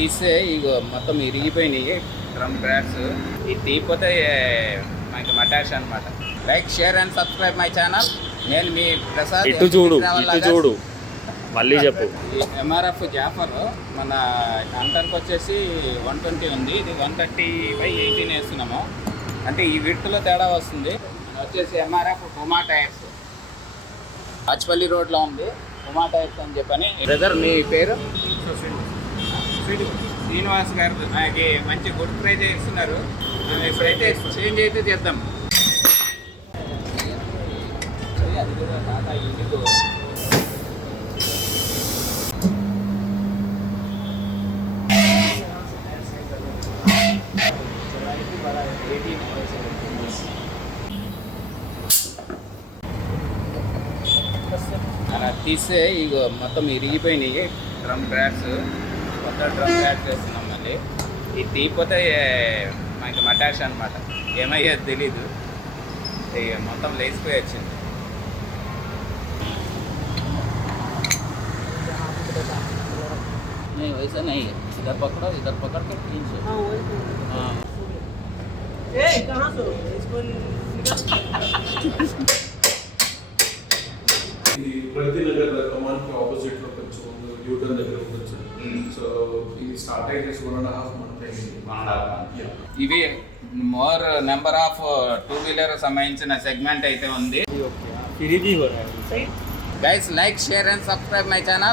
తీస్తే ఇగో మొత్తం ఇరిగిపోయినాయి డ్రమ్ బ్రాడ్స్. ఇది తీయకపోతే మనకి మటాష్ అనమాట. Like, share and subscribe my channel. నేను మీ ప్రసాద్. ఇటు చూడు మళ్ళీ చెప్పు. ఎంఆర్ఎఫ్ జాఫర్ మన అంటర్కి వచ్చేసి 120 ఉంది. ఇది 130/18 వేస్తున్నాము. అంటే ఈ విడ్త్లో తేడా వస్తుంది. వచ్చేసి ఎంఆర్ఎఫ్ ఉమా టైర్స్, రాజ్పల్లి రోడ్లో ఉంది ఉమా టైర్స్ అని చెప్పని. బ్రదర్, మీ పేరు? శ్రీనివాస్ గారు నాకు మంచి గుడ్ ప్రైజ్ ఇస్తున్నారు. ఇప్పుడైతే చేంజ్ అయితే చేద్దాం. అది కూడా టాటా ఇండిగో. అలా తీస్తే ఇగో మొత్తం ఇరిగిపోయినాయి డ్రమ్ బ్రాడ్స్. కొత్త డ్రమ్ బ్రాడ్స్ వేస్తున్నాం మళ్ళీ. ఇది తీయకపోతే మనకి మటాష్ అనమాట. ఏమయ్యేది తెలీదు. ఇక మొత్తం లేచిపోయి వచ్చింది. नहीं वैसा नहीं है, इधर पकड़ो इधर के 300। हाँ वही कहाँ से इसको ప్రగతి నగర్ కమాండ్కి ఆపోజిట్లో కొంచెం యూటర్న్ దగ్గర ఉండొచ్చు. సో ఇది స్టార్ట్ అయ్యేసి 1.5 months అయింది. ఇవి మోర్ నెంబర్ ఆఫ్ 2-wheeler సంబంధించిన సెగ్మెంట్ అయితే ఉంది. Guys, like, share and subscribe my channel.